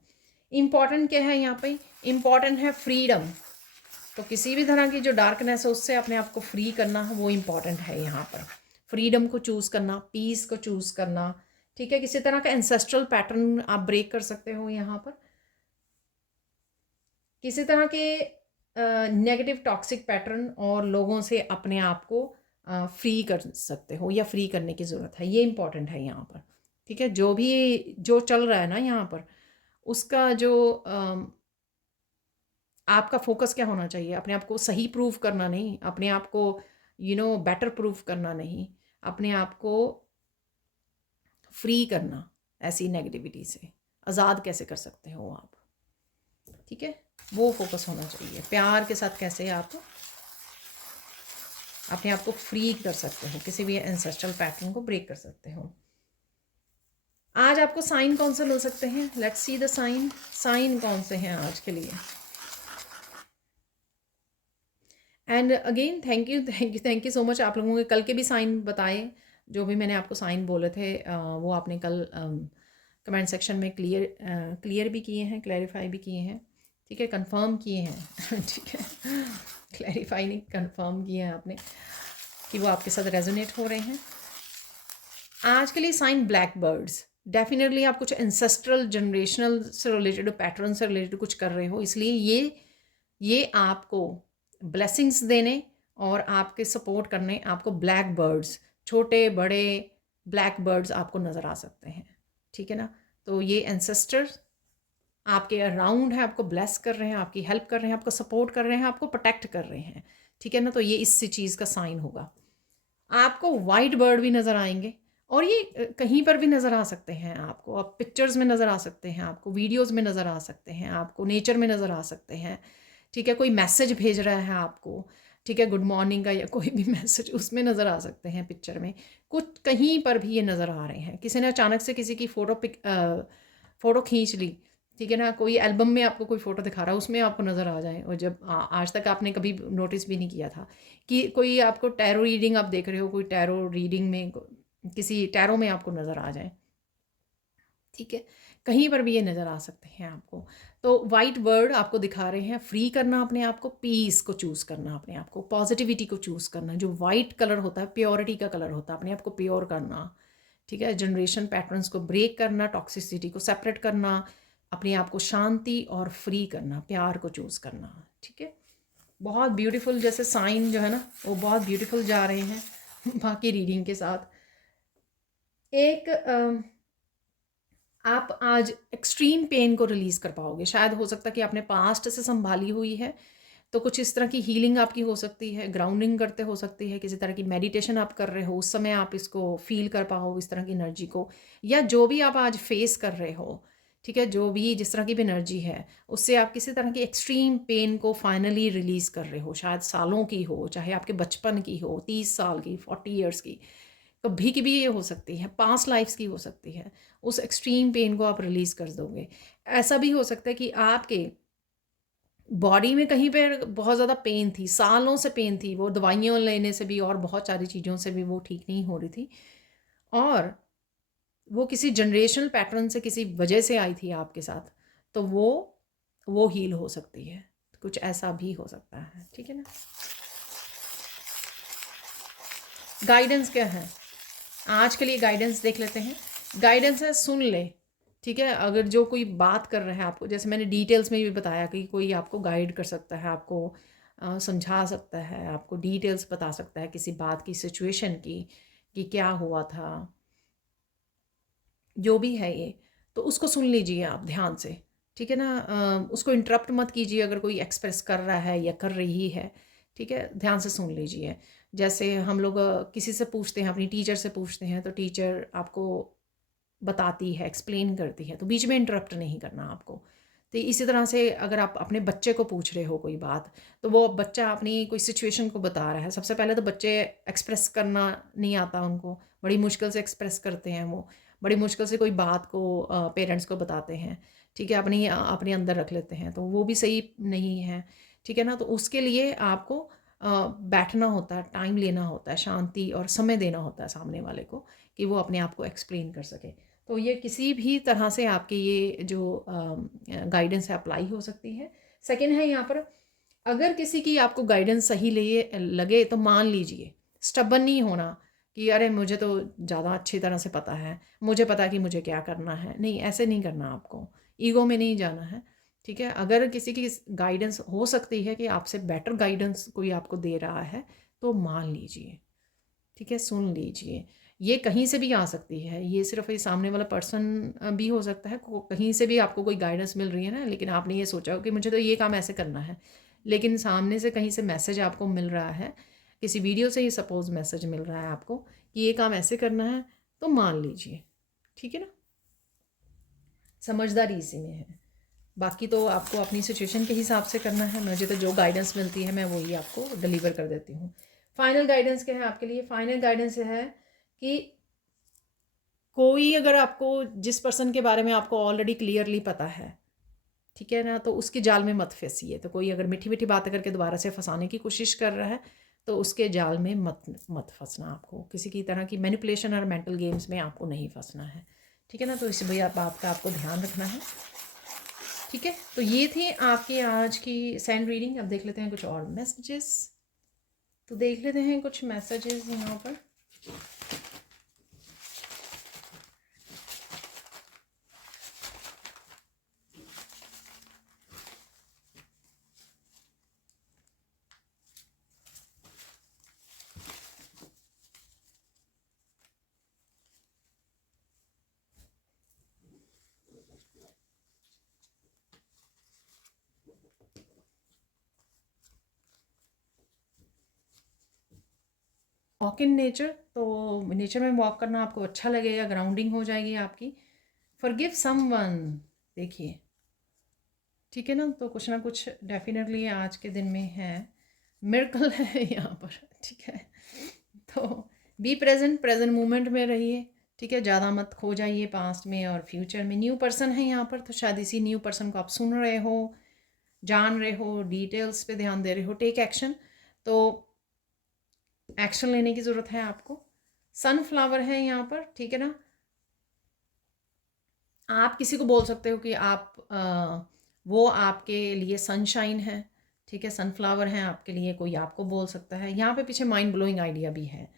इम्पॉर्टेंट क्या है यहाँ पे? इम्पॉर्टेंट है फ्रीडम। तो किसी भी तरह की जो डार्कनेस है उससे अपने आप को फ्री करना है, वो इम्पॉर्टेंट है यहाँ पर। फ्रीडम को चूज़ करना, पीस को चूज़ करना, ठीक है। किसी तरह का एंसेस्ट्रल पैटर्न आप ब्रेक कर सकते हो यहाँ पर, किसी तरह के नेगेटिव टॉक्सिक पैटर्न और लोगों से अपने आप को फ्री कर सकते हो, या फ्री करने की ज़रूरत है, ये इम्पॉर्टेंट है यहाँ पर, ठीक है। जो भी जो चल रहा है ना यहाँ पर, उसका जो आपका फोकस क्या होना चाहिए? अपने आप को सही प्रूव करना नहीं, अपने आप को बेटर प्रूव करना नहीं, अपने आप को फ्री करना ऐसी नेगेटिविटी से। आज़ाद कैसे कर सकते हो आप, ठीक है, वो फोकस होना चाहिए। प्यार के साथ कैसे आप अपने आप को फ्री कर सकते हो, किसी भी एंसेस्ट्रल पैटर्न को ब्रेक कर सकते हो। आज आपको साइन कौन से मिल सकते हैं? Let's see the sign. Sign कौन से हैं आज के लिए? And again thank you so much. आप लोगों के कल के भी साइन बताए, जो भी मैंने आपको साइन बोले थे वो आपने कल कमेंट सेक्शन में क्लियर भी किए हैं, क्लैरिफाई भी किए हैं, ठीक है, कंफर्म किए हैं ठीक है, क्लैरिफाई नहीं, कंफर्म किए हैं आपने कि वो आपके साथ रेजोनेट हो रहे हैं। आज के लिए साइन ब्लैक बर्ड्स। डेफिनेटली आप कुछ एंसेस्ट्रल जनरेशनल से रिलेटेड, पैटर्न से रिलेटेड कुछ कर रहे हो, इसलिए ये आपको ब्लेसिंग्स देने और आपके सपोर्ट करने आपको ब्लैक बर्ड्स, छोटे बड़े ब्लैक बर्ड्स आपको नज़र आ सकते हैं, ठीक है ना। तो ये एंसेस्टर्स आपके अराउंड है, आपको ब्लेस कर रहे हैं, आपकी हेल्प कर रहे हैं, आपको सपोर्ट कर रहे हैं, आपको प्रोटेक्ट कर रहे हैं, ठीक है ना। तो ये इस चीज़ का साइन होगा। आपको वाइट बर्ड भी नज़र आएंगे, और ये कहीं पर भी नज़र आ सकते हैं आपको, आप पिक्चर्स में नज़र आ सकते हैं, आपको वीडियोज़ में नज़र आ सकते हैं, आपको नेचर में नज़र आ सकते हैं, ठीक है। कोई मैसेज भेज रहा है आपको, ठीक है, गुड मॉर्निंग का या कोई भी मैसेज उसमें नज़र आ सकते हैं, पिक्चर में कुछ कहीं पर भी ये नज़र आ रहे हैं। किसी ने अचानक से किसी की फ़ोटो खींच ली, ठीक है ना, कोई एल्बम में आपको कोई फ़ोटो दिखा रहा है उसमें आपको नज़र आ जाए, और जब आज तक आपने कभी नोटिस भी नहीं किया था कि कोई आपको टैरो रीडिंग आप देख रहे हो, कोई टैरो रीडिंग में किसी टैरो में आपको नज़र आ जाए, ठीक है, कहीं पर भी ये नज़र आ सकते हैं आपको। तो वाइट बर्ड आपको दिखा रहे हैं फ्री करना अपने आप को, पीस को चूज़ करना अपने आप को, पॉजिटिविटी को चूज़ करना। जो वाइट कलर होता है प्योरिटी का कलर होता है, अपने आप को प्योर करना, ठीक है, जनरेशन पैटर्न्स को ब्रेक करना, टॉक्सिसिटी को सेपरेट करना, अपने आप को शांति और फ्री करना, प्यार को चूज़ करना, ठीक है। बहुत ब्यूटीफुल, जैसे साइन जो है ना वो बहुत ब्यूटीफुल जा रहे हैं बाकी रीडिंग के साथ। एक आप आज एक्सट्रीम पेन को रिलीज़ कर पाओगे। शायद हो सकता है कि आपने पास्ट से संभाली हुई है, तो कुछ इस तरह की हीलिंग आपकी हो सकती है, ग्राउंडिंग करते हो सकती है, किसी तरह की मेडिटेशन आप कर रहे हो, उस समय आप इसको फील कर पाओ, इस तरह की एनर्जी को, या जो भी आप आज फेस कर रहे हो, ठीक है, जो भी जिस तरह की भी एनर्जी है, उससे आप किसी तरह की एक्सट्रीम पेन को फाइनली रिलीज़ कर रहे हो। शायद सालों की हो, चाहे आपके बचपन की हो, 30 साल की, 40 ईयर्स की, कभी की भी ये हो सकती है, पास्ट लाइफ्स की हो सकती है। उस एक्सट्रीम पेन को आप रिलीज़ कर दोगे। ऐसा भी हो सकता है कि आपके बॉडी में कहीं पे बहुत ज़्यादा पेन थी, सालों से पेन थी, वो दवाइयाँ लेने से भी और बहुत सारी चीज़ों से भी वो ठीक नहीं हो रही थी, और वो किसी जनरेशनल पैटर्न से किसी वजह से आई थी आपके साथ, तो वो हील हो सकती है। कुछ ऐसा भी हो सकता है, ठीक है ना। गाइडेंस क्या है आज के लिए? गाइडेंस देख लेते हैं। गाइडेंस है सुन ले, ठीक है। अगर जो कोई बात कर रहा है आपको, जैसे मैंने डिटेल्स में भी बताया कि कोई आपको गाइड कर सकता है, आपको समझा सकता है, आपको डिटेल्स बता सकता है किसी बात की, सिचुएशन की, कि क्या हुआ था, जो भी है ये, तो उसको सुन लीजिए आप ध्यान से, ठीक है ना। उसको इंटरप्ट मत कीजिए अगर कोई एक्सप्रेस कर रहा है या कर रही है, ठीक है, ध्यान से सुन लीजिए। जैसे हम लोग किसी से पूछते हैं, अपनी टीचर से पूछते हैं, तो टीचर आपको बताती है, एक्सप्लेन करती है, तो बीच में इंटरप्ट नहीं करना आपको। तो इसी तरह से अगर आप अपने बच्चे को पूछ रहे हो कोई बात, तो वो बच्चा अपनी कोई सिचुएशन को बता रहा है, सबसे पहले तो बच्चे एक्सप्रेस करना नहीं आता उनको, बड़ी मुश्किल से एक्सप्रेस करते हैं वो, बड़ी मुश्किल से कोई बात को पेरेंट्स को बताते हैं, ठीक है, अपने अंदर रख लेते हैं, तो वो भी सही नहीं है, ठीक है ना। तो उसके लिए आपको बैठना होता है, टाइम लेना होता है, शांति और समय देना होता है सामने वाले को, कि वो अपने आप को एक्सप्लेन कर सके। तो ये किसी भी तरह से आपके ये जो गाइडेंस है अप्लाई हो सकती है। सेकंड है यहाँ पर, अगर किसी की आपको गाइडेंस सही लगे तो मान लीजिए, स्टबन नहीं होना कि अरे मुझे तो ज़्यादा अच्छी तरह से पता है, मुझे पता है कि मुझे क्या करना है, नहीं, ऐसे नहीं करना आपको, ईगो में नहीं जाना है, ठीक है। अगर किसी की गाइडेंस हो सकती है कि आपसे बेटर गाइडेंस कोई आपको दे रहा है, तो मान लीजिए, ठीक है, सुन लीजिए। ये कहीं से भी आ सकती है, ये सिर्फ ये सामने वाला पर्सन भी हो सकता है, कहीं से भी आपको कोई गाइडेंस मिल रही है ना, लेकिन आपने ये सोचा हो कि मुझे तो ये काम ऐसे करना है, लेकिन सामने से कहीं से मैसेज आपको मिल रहा है, किसी वीडियो से ही सपोज़ मैसेज मिल रहा है आपको कि ये काम ऐसे करना है, तो मान लीजिए, ठीक है ना। समझदारी इसी में है, बाकी तो आपको अपनी सिचुएशन के हिसाब से करना है। मुझे तो जो गाइडेंस मिलती है मैं वही आपको डिलीवर कर देती हूँ। फाइनल गाइडेंस क्या है आपके लिए? फाइनल गाइडेंस है कि कोई अगर आपको, जिस पर्सन के बारे में आपको ऑलरेडी क्लियरली पता है, ठीक है ना, तो उसके जाल में मत फंसिए। तो कोई अगर मीठी मीठी बातें करके दोबारा से फंसाने की कोशिश कर रहा है, तो उसके जाल में मत मत फंसना। आपको किसी की तरह की मैनिपुलेशन और मेंटल गेम्स में आपको नहीं फंसना है, ठीक है ना। तो इस बात का आपको ध्यान रखना है, ठीक है। तो ये थी आपकी आज की सैंड रीडिंग। अब देख लेते हैं कुछ और मैसेजेस। तो देख लेते हैं कुछ मैसेजेस यहाँ पर। वॉक इन नेचर, तो नेचर में वॉक करना आपको अच्छा लगेगा, ग्राउंडिंग हो जाएगी आपकी। फॉरगिव समवन, देखिए, ठीक है ना। तो कुछ ना कुछ डेफिनेटली आज के दिन में है, मिरेकल है यहाँ पर, ठीक है। तो बी प्रेजेंट, प्रेजेंट मोमेंट में रहिए, ठीक है। ज़्यादा मत खो जाइए पास्ट में और फ्यूचर में। न्यू पर्सन है यहाँ पर, तो शायद इसी न्यू पर्सन को आप सुन रहे हो, जान रहे हो, डिटेल्स पे ध्यान दे रहे हो। टेक एक्शन, तो एक्शन लेने की ज़रूरत है आपको। सनफ्लावर है यहाँ पर, ठीक है ना। आप किसी को बोल सकते हो कि वो आपके लिए सनशाइन है, ठीक है। सनफ्लावर हैं आपके लिए, कोई आपको बोल सकता है। यहाँ पे पीछे माइंड ब्लोइंग आइडिया भी है,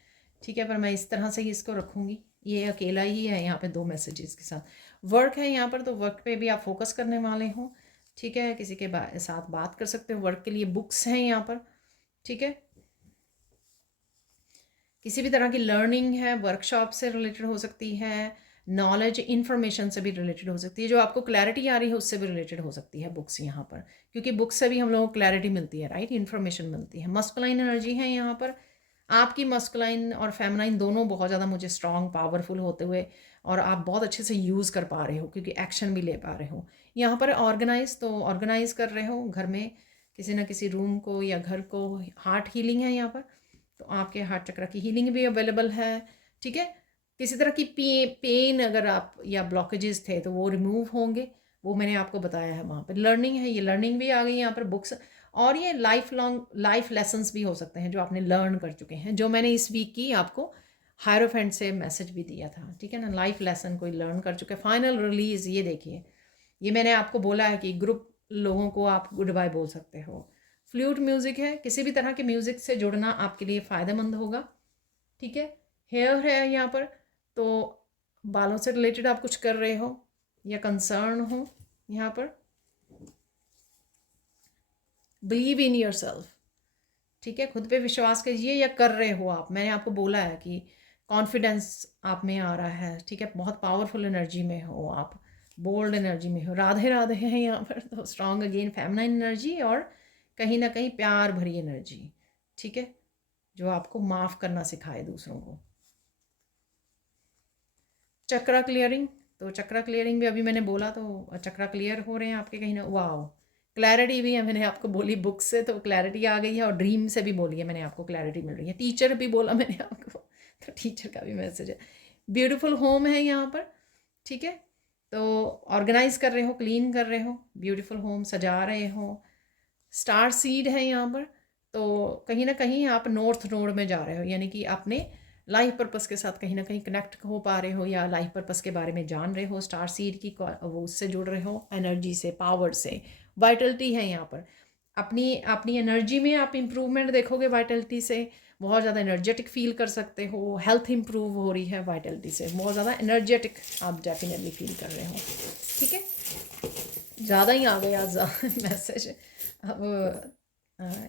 ठीक है, पर मैं इस तरह से ही इसको रखूँगी। ये अकेला ही है यहाँ पे दो मैसेजेस के साथ। वर्क है यहाँ पर, तो वर्क पे भी आप फोकस करने वाले हो, ठीक है। किसी के साथ बात कर सकते हो वर्क के लिए। बुक्स हैं यहाँ पर, ठीक है। किसी भी तरह की लर्निंग है, वर्कशॉप से रिलेटेड हो सकती है, नॉलेज इन्फॉर्मेशन से भी रिलेटेड हो सकती है, जो आपको क्लैरिटी आ रही है उससे भी रिलेटेड हो सकती है बुक्स यहाँ पर, क्योंकि बुक्स से भी हम लोगों को क्लैरिटी मिलती है, राइट, इन्फॉर्मेशन मिलती है। मस्कुलाइन एनर्जी है यहाँ पर, आपकी मस्कुलाइन और फेमिनाइन दोनों बहुत ज़्यादा मुझे स्ट्रॉन्ग, पावरफुल होते हुए, और आप बहुत अच्छे से यूज़ कर पा रहे हो, क्योंकि एक्शन भी ले पा रहे हो। यहाँ पर ऑर्गेनाइज, तो ऑर्गेनाइज कर रहे हो घर में किसी ना किसी रूम को या घर को। हार्ट हीलिंग है यहाँ पर, तो आपके हार्ट चक्र की हीलिंग भी अवेलेबल है, ठीक है। किसी तरह की पेन अगर आप या ब्लॉकेजेस थे तो वो रिमूव होंगे, वो मैंने आपको बताया है। वहाँ पर लर्निंग है, ये लर्निंग भी आ गई यहाँ पर बुक्स। और ये लाइफ लॉन्ग लाइफ लेसन्स भी हो सकते हैं जो आपने लर्न कर चुके हैं, जो मैंने इस वीक की आपको हायरोफेंट से मैसेज भी दिया था, ठीक है ना। लाइफ लेसन कोई लर्न कर चुके हैं। फाइनल रिलीज, ये देखिए, ये मैंने आपको बोला है कि ग्रुप लोगों को आप गुड बाय बोल सकते हो। फ्लूट म्यूज़िक है, किसी भी तरह के म्यूज़िक से जुड़ना आपके लिए फ़ायदेमंद होगा, ठीक है। हेयर है यहाँ पर, तो बालों से रिलेटेड आप कुछ कर रहे हो या कंसर्न हो यहाँ पर। बिलीव इन योर सेल्फ, ठीक है, खुद पे विश्वास कीजिए, या कर रहे हो आप। मैंने आपको बोला है कि कॉन्फिडेंस आप में आ रहा है, ठीक है। बहुत पावरफुल एनर्जी में हो आप, बोल्ड एनर्जी में हो। राधे राधे हैं यहाँ पर, तो स्ट्रॉन्ग अगेन फेमिनाइन एनर्जी, और कहीं ना कहीं प्यार भरी एनर्जी, ठीक है, जो आपको माफ़ करना सिखाए दूसरों को। चक्रा क्लियरिंग, तो चक्रा क्लियरिंग भी अभी मैंने बोला तो चक्रा क्लियर हो रहे हैं आपके कहीं ना। वाह, क्लैरिटी भी है, मैंने आपको बोली बुक से तो क्लैरिटी आ गई है, और ड्रीम से भी बोली है मैंने आपको, क्लैरिटी मिल रही है। टीचर भी बोला मैंने आपको, तो टीचर का भी मैसेज है। ब्यूटीफुल होम है यहाँ पर, ठीक है। तो ऑर्गेनाइज कर रहे हो, क्लीन कर रहे हो, ब्यूटीफुल होम सजा रहे हो। स्टार सीड है यहाँ पर, तो कहीं ना कहीं आप नॉर्थ नोड में जा रहे हो, यानी कि अपने लाइफ पर्पस के साथ कहीं ना कहीं कनेक्ट हो पा रहे हो, या लाइफ पर्पस के बारे में जान रहे हो। स्टार सीड की वो उससे जुड़ रहे हो, एनर्जी से, पावर से, वाइटलिटी है यहाँ पर। अपनी अपनी एनर्जी में आप इम्प्रूवमेंट देखोगे वाइटलिटी से, बहुत ज़्यादा एनर्जेटिक फील कर सकते हो। हेल्थ इंप्रूव हो रही है वाइटलिटी से, बहुत ज़्यादा एनर्जेटिक आप डेफिनेटली फील कर रहे हो, ठीक है। ज़्यादा ही आ गए आज मैसेज, अब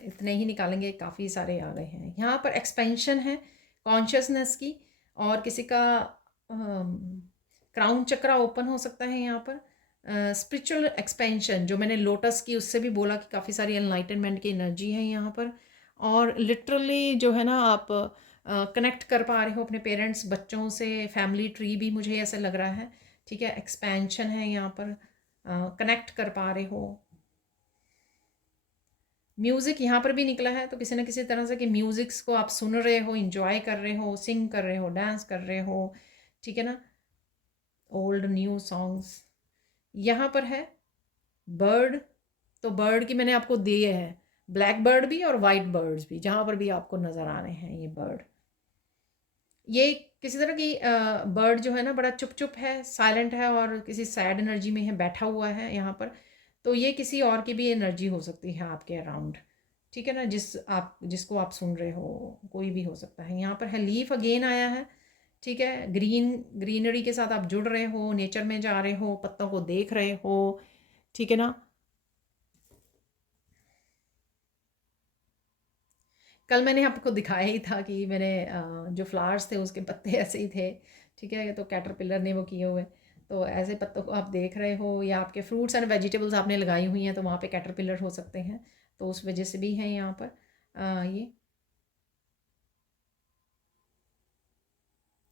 इतने ही निकालेंगे, काफ़ी सारे आ गए हैं। यहाँ पर एक्सपेंशन है कॉन्शियसनेस की, और किसी का क्राउन चक्रा ओपन हो सकता है यहाँ पर। स्पिरिचुअल एक्सपेंशन जो मैंने लोटस की उससे भी बोला कि काफ़ी सारी एनलाइटनमेंट की एनर्जी है यहाँ पर। और लिटरली जो है ना, आप कनेक्ट कर पा रहे हो अपने पेरेंट्स, बच्चों से, फैमिली ट्री भी मुझे ऐसा लग रहा है, ठीक है। एक्सपेंशन है यहाँ पर, कनेक्ट कर पा रहे हो। म्यूज़िक यहाँ पर भी निकला है, तो किसी न किसी तरह से कि म्यूज़िक्स को आप सुन रहे हो, इंजॉय कर रहे हो, सिंग कर रहे हो, डांस कर रहे हो, ठीक है ना। ओल्ड न्यू सॉन्ग्स यहाँ पर है। बर्ड, तो बर्ड की मैंने आपको दिए हैं, ब्लैक बर्ड भी और वाइट बर्ड्स भी, जहाँ पर भी आपको नज़र आ रहे हैं ये बर्ड। ये किसी तरह की बर्ड जो है ना, बड़ा चुप चुप है, साइलेंट है, और किसी सैड एनर्जी में है, बैठा हुआ है यहाँ पर। तो ये किसी और की भी एनर्जी हो सकती है आपके अराउंड, ठीक है ना, जिसको आप सुन रहे हो, कोई भी हो सकता है। यहाँ पर है लीफ अगेन आया है, ठीक है। ग्रीनरी के साथ आप जुड़ रहे हो, नेचर में जा रहे हो, पत्तों को देख रहे हो, ठीक है ना। कल मैंने आपको दिखाया ही था कि मैंने जो फ्लावर्स थे उसके पत्ते ऐसे ही थे, ठीक है। तो कैटरपिलर ने वो किए हुए, तो ऐसे पत्तों को आप देख रहे हो, या आपके फ्रूट्स एंड वेजिटेबल्स आपने लगाई हुई हैं, तो वहाँ पे कैटरपिलर हो सकते हैं, तो उस वजह से भी है यहाँ पर ये।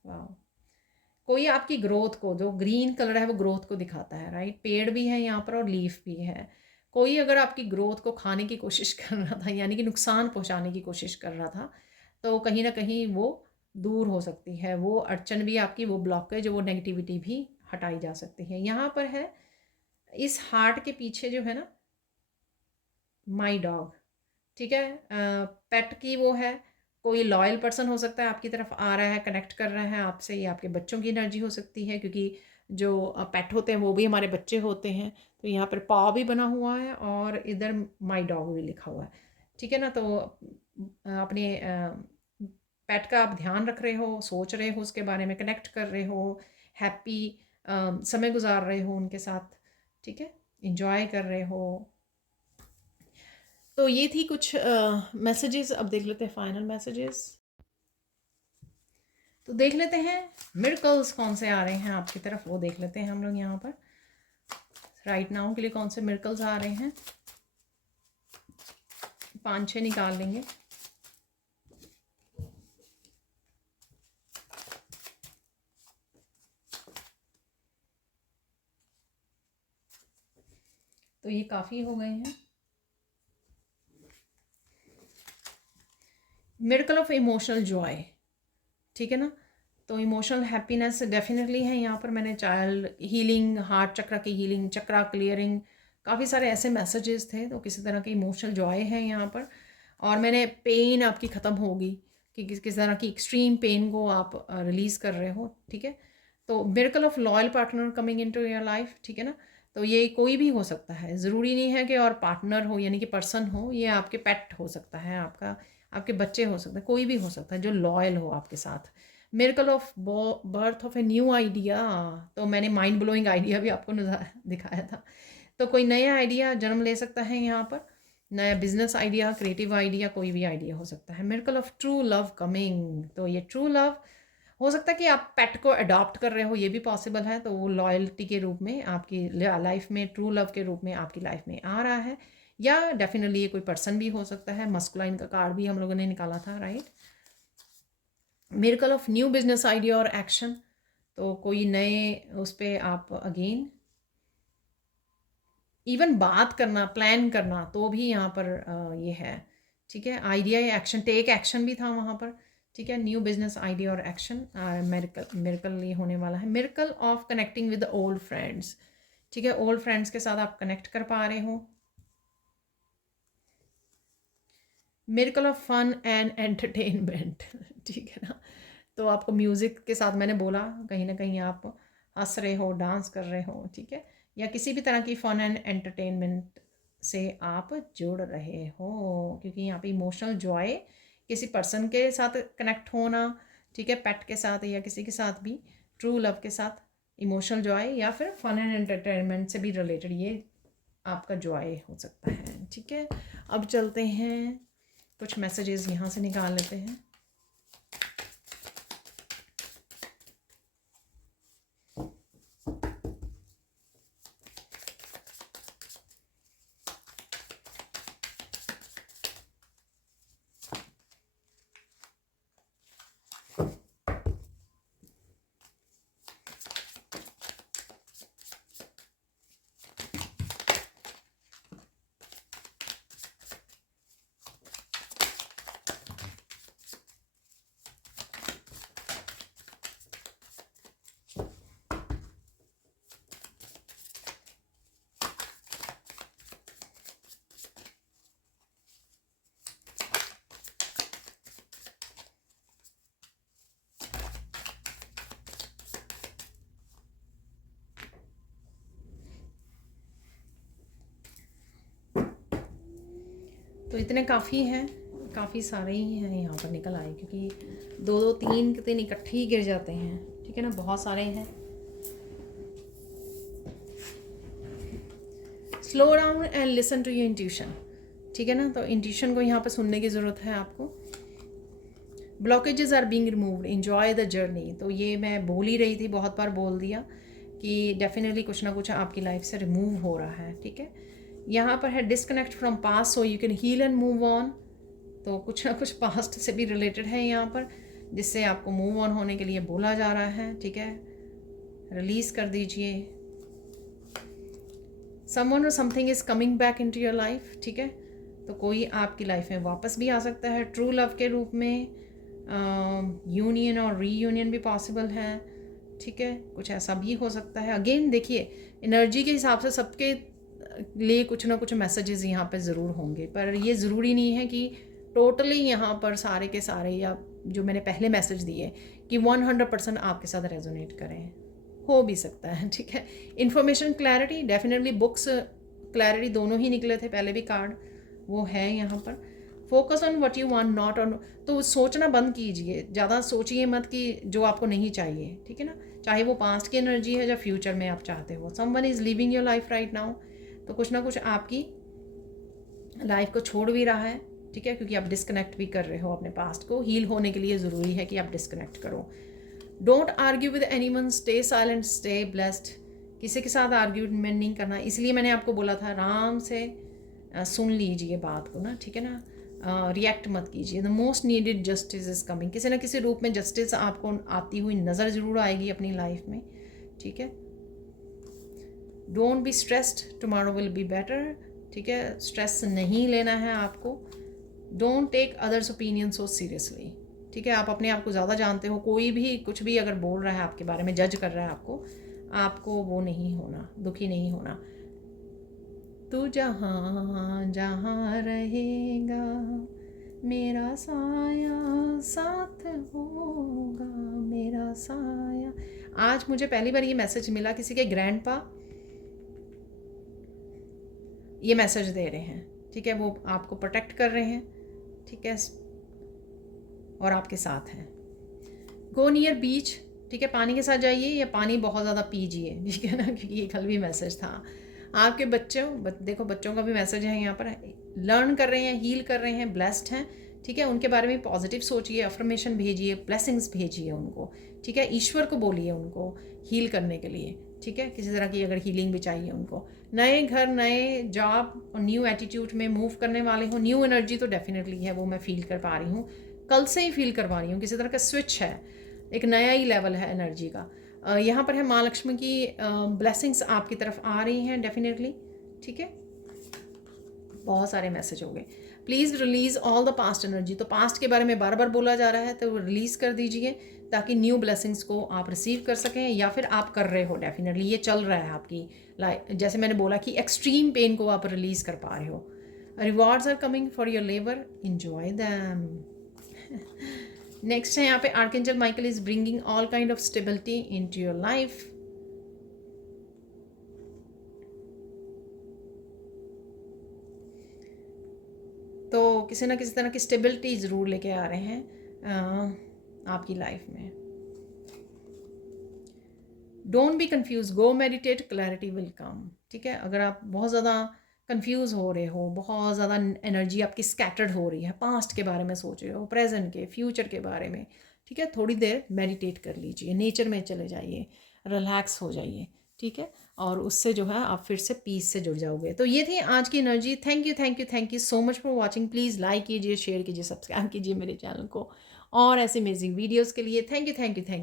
वाह, कोई आपकी ग्रोथ को, जो ग्रीन कलर है वो ग्रोथ को दिखाता है, राइट। पेड़ भी है यहाँ पर और लीफ भी है। कोई अगर आपकी ग्रोथ को खाने की कोशिश कर रहा था, यानी कि नुकसान पहुँचाने की कोशिश कर रहा था, तो कहीं ना कहीं वो दूर हो सकती है, वो अड़चन भी आपकी, वो ब्लॉकेज, वो नेगेटिविटी भी हटाई जा सकती है। यहाँ पर है इस हार्ट के पीछे जो है ना, माई डॉग, ठीक है। पेट की वो है, कोई लॉयल पर्सन हो सकता है, आपकी तरफ आ रहा है, कनेक्ट कर रहा है आपसे, या आपके बच्चों की एनर्जी हो सकती है, क्योंकि जो पेट होते हैं वो भी हमारे बच्चे होते हैं। तो यहाँ पर पा भी बना हुआ है, और इधर माई डॉग भी लिखा हुआ है, ठीक है ना। तो अपने पेट का आप ध्यान रख रहे हो, सोच रहे हो उसके बारे में, कनेक्ट कर रहे हो, हैप्पी समय गुजार रहे हो उनके साथ, ठीक है, इंजॉय कर रहे हो। तो ये थी कुछ मैसेजेस। अब देख लेते हैं फाइनल मैसेजेस। तो देख लेते हैं मिरेकल्स कौन से आ रहे हैं आपकी तरफ, वो देख लेते हैं हम लोग यहाँ पर राइट नाउ के लिए कौन से मिरेकल्स आ रहे हैं। 5-6 निकाल लेंगे। तो ये काफ़ी हो गए हैं। मिरेकल ऑफ इमोशनल जॉय, ठीक है ना। तो इमोशनल हैप्पीनेस डेफिनेटली है यहाँ पर। मैंने चाइल्ड हीलिंग, हार्ट चक्र की हीलिंग, चक्रा क्लियरिंग, काफ़ी सारे ऐसे मैसेजेस थे। तो किसी तरह की इमोशनल जॉय है यहाँ पर। और मैंने पेन आपकी ख़त्म होगी, कि किस तरह की एक्सट्रीम पेन को आप रिलीज़ कर रहे हो, ठीक है। तो miracle of loyal partner coming into your life, ठीक है ना। तो ये कोई भी हो सकता है, ज़रूरी नहीं है कि और पार्टनर हो, यानी कि पर्सन हो, ये आपके पेट हो सकता है, आपके बच्चे हो सकते हैं, कोई भी हो सकता है जो लॉयल हो आपके साथ। Miracle of birth of a new idea, तो मैंने माइंड ब्लोइंग आइडिया भी आपको दिखाया था। तो कोई नया आइडिया जन्म ले सकता है यहाँ पर, नया बिजनेस आइडिया, क्रिएटिव आइडिया, कोई भी आइडिया हो सकता है। Miracle of true love coming, तो ये ट्रू लव हो सकता है कि आप पेट को अडॉप्ट कर रहे हो, ये भी पॉसिबल है। तो वो लॉयल्टी के रूप में आपकी लाइफ में, ट्रू लव के रूप में आपकी लाइफ में आ रहा है। या डेफिनेटली ये कोई पर्सन भी हो सकता है। मस्कुलाइन का कार्ड भी हम लोगों ने निकाला था, right. Miracle of new business idea और एक्शन, तो कोई नए उस पर आप अगेन इवन बात करना, प्लान करना, तो भी यहाँ पर ये है, ठीक है। आइडिया या एक्शन, टेक एक्शन भी था वहाँ पर, ठीक है। न्यू बिजनेस आइडिया और एक्शन, मिरेकल, मिरेकल ये होने वाला है। Miracle of connecting with old friends, ठीक है। ओल्ड फ्रेंड्स के साथ आप कनेक्ट कर पा रहे हो। Miracle of fun and entertainment, ठीक है ना। तो आपको म्यूज़िक के साथ, मैंने बोला कहीं ना कहीं आप हंस रहे हो, डांस कर रहे हो, ठीक है, या किसी भी तरह की फ़न एंड एंटरटेनमेंट से आप जुड़ रहे हो, क्योंकि यहाँ पे इमोशनल जॉय, किसी पर्सन के साथ कनेक्ट होना, ठीक है, पेट के साथ या किसी के साथ भी, ट्रू लव के साथ इमोशनल जॉय, या फिर फन एंड एंटरटेनमेंट से भी रिलेटेड ये आपका जॉय हो सकता है, ठीक है। अब चलते हैं, कुछ मैसेजेस यहाँ से निकाल लेते हैं। तो इतने काफ़ी हैं, काफ़ी सारे ही हैं यहाँ पर निकल आए, क्योंकि 2 2 3 दिन इकट्ठे ही गिर जाते हैं, ठीक है ना, बहुत सारे हैं। Slow down and listen to your intuition, ठीक है ना। तो इंट्यूशन को यहाँ पर सुनने की ज़रूरत है आपको। Blockages are being removed, enjoy the journey. तो ये मैं बोल ही रही थी, बहुत बार बोल दिया कि डेफिनेटली कुछ ना कुछ आपकी लाइफ से रिमूव हो रहा है, ठीक है। यहाँ पर है disconnect from past so you can heal and move on. तो कुछ ना कुछ पास्ट से भी रिलेटेड है यहाँ पर, जिससे आपको मूव ऑन होने के लिए बोला जा रहा है, ठीक है। रिलीज कर दीजिए। समवन और something is coming back into your life, ठीक है। तो कोई आपकी लाइफ में वापस भी आ सकता है ट्रू लव के रूप में। यूनियन और रीयूनियन भी पॉसिबल है, ठीक है, कुछ ऐसा भी हो सकता है। अगेन देखिए, एनर्जी के हिसाब से सबके लिए कुछ ना कुछ मैसेजेस यहाँ पे ज़रूर होंगे, पर ये ज़रूरी नहीं है कि टोटली यहाँ पर सारे के सारे, या जो मैंने पहले मैसेज दिए कि 100% आपके साथ रेजोनेट करें, हो भी सकता है, ठीक है। Information clarity, definitely books clarity, दोनों ही निकले थे पहले भी कार्ड, वो है यहाँ पर। Focus on what you want, not on, तो सोचना बंद कीजिए, ज़्यादा सोचिए मत कि जो आपको नहीं चाहिए, ठीक है ना, चाहे वो पास्ट की एनर्जी है या फ्यूचर में आप चाहते हो। Someone is living your life right now, तो कुछ ना कुछ आपकी लाइफ को छोड़ भी रहा है, ठीक है, क्योंकि आप डिस्कनेक्ट भी कर रहे हो अपने पास्ट को। हील होने के लिए ज़रूरी है कि आप डिस्कनेक्ट करो। Don't argue with anyone, stay silent, stay blessed. किसी के साथ आर्ग्यूमेंट नहीं करना, इसलिए मैंने आपको बोला था आराम से सुन लीजिए बात को ना, ठीक है ना, रिएक्ट मत कीजिए। The most needed justice is coming, किसी ना किसी रूप में जस्टिस आपको आती हुई नज़र ज़रूर आएगी अपनी लाइफ में, ठीक है। Don't be stressed, tomorrow will be better, ठीक है, स्ट्रेस नहीं लेना है आपको। Don't take others opinion so seriously, ठीक है। आप अपने आप को ज़्यादा जानते हो, कोई भी कुछ भी अगर बोल रहा है आपके बारे में, जज कर रहा है आपको वो नहीं होना, दुखी नहीं होना। तू जहाँ जहाँ रहेगा मेरा साया साथ होगा, मेरा साया। आज मुझे पहली बार ये मैसेज मिला, किसी के ग्रैंडपा ये मैसेज दे रहे हैं, ठीक है, वो आपको प्रोटेक्ट कर रहे हैं, ठीक है, और आपके साथ हैं। गो नियर बीच, ठीक है, पानी के साथ जाइए या पानी बहुत ज़्यादा पीजिए, ठीक है ना, क्योंकि ये कल भी मैसेज था। आपके देखो बच्चों का भी मैसेज है यहाँ पर, लर्न कर रहे हैं, हील कर रहे हैं, ब्लेस्ड हैं, ठीक है। उनके बारे में पॉजिटिव सोचिए, अफर्मेशन भेजिए, ब्लेसिंग्स भेजिए उनको, ठीक है। ईश्वर को बोलिए उनको हील करने के लिए, ठीक है। किसी तरह की अगर हीलिंग भी चाहिए उनको, नए घर, नए जॉब और न्यू एटीट्यूड में मूव करने वाले हो, न्यू एनर्जी तो डेफिनेटली है, वो मैं फील कर पा रही हूँ, कल से ही फील करवा रही हूँ। किसी तरह का स्विच है, एक नया ही लेवल है एनर्जी का। यहाँ पर है माँ लक्ष्मी की ब्लेसिंग्स आपकी तरफ आ रही हैं डेफिनेटली, ठीक है। बहुत सारे मैसेज हो गए। Please release all the past energy, तो पास्ट के बारे में बार बार बोला जा रहा है तो रिलीज़ कर दीजिए ताकि न्यू ब्लेसिंग्स को आप रिसीव कर सकें, या फिर आप कर रहे हो डेफिनेटली, ये चल रहा है आपकी लाइफ। जैसे मैंने बोला कि एक्सट्रीम पेन को आप रिलीज़ कर पा रहे हो। Rewards are coming for your labour, enjoy them. Next है यहाँ पे archangel Michael is bringing all kind of stability into your life. तो किसी ना किसी तरह की स्टेबिलिटी ज़रूर लेके आ रहे हैं आपकी लाइफ में। Don't be confuse, go meditate, clarity will come, ठीक है। अगर आप बहुत ज़्यादा कंफ्यूज हो रहे हो, बहुत ज़्यादा एनर्जी आपकी स्कैटर्ड हो रही है, पास्ट के बारे में सोच रहे हो, प्रेजेंट के, फ्यूचर के बारे में, ठीक है, थोड़ी देर मेडिटेट कर लीजिए, नेचर में चले जाइए, रिलैक्स हो जाइए, ठीक है। और उससे जो है आप फिर से पीस से जुड़ जाओगे। तो ये थी आज की energy. Thank you thank you thank you so much for watching. Please like कीजिए, शेयर कीजिए, सब्सक्राइब कीजिए मेरे चैनल को और ऐसे अमेजिंग वीडियोज़ के लिए। Thank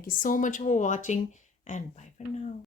you so much for watching and bye for now.